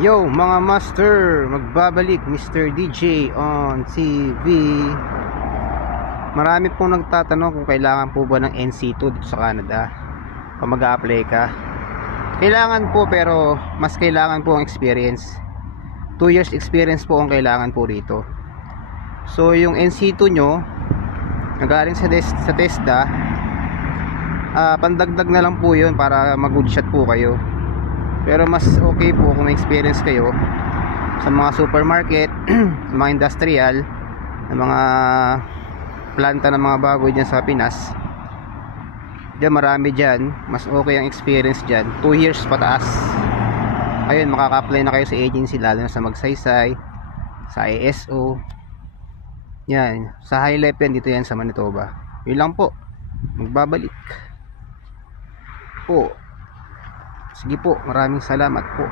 Yo mga master, magbabalik Mr. DJ on TV. Marami pong nagtatanong kung kailangan po ba ng NC2 dito sa Canada kung mag-a-apply ka. Kailangan po, pero mas kailangan po ang experience. 2 years experience po ang kailangan po rito. So yung NC2 nyo nagaling sa TESDA, pandagdag na lang po yun para mag-good shot po kayo. Pero mas okay po kung may experience kayo sa mga supermarket, sa mga industrial, sa mga planta ng mga baboy dyan sa Pinas. Diyan marami dyan, mas okay ang experience dyan. 2 years pataas. Ayun, makaka-apply na kayo sa agency, lalo na sa Magsaysay, sa ISO. Yan, sa high life yan, dito yan sa Manitoba. Yun lang po, magbabalik po. Sige po, maraming salamat po.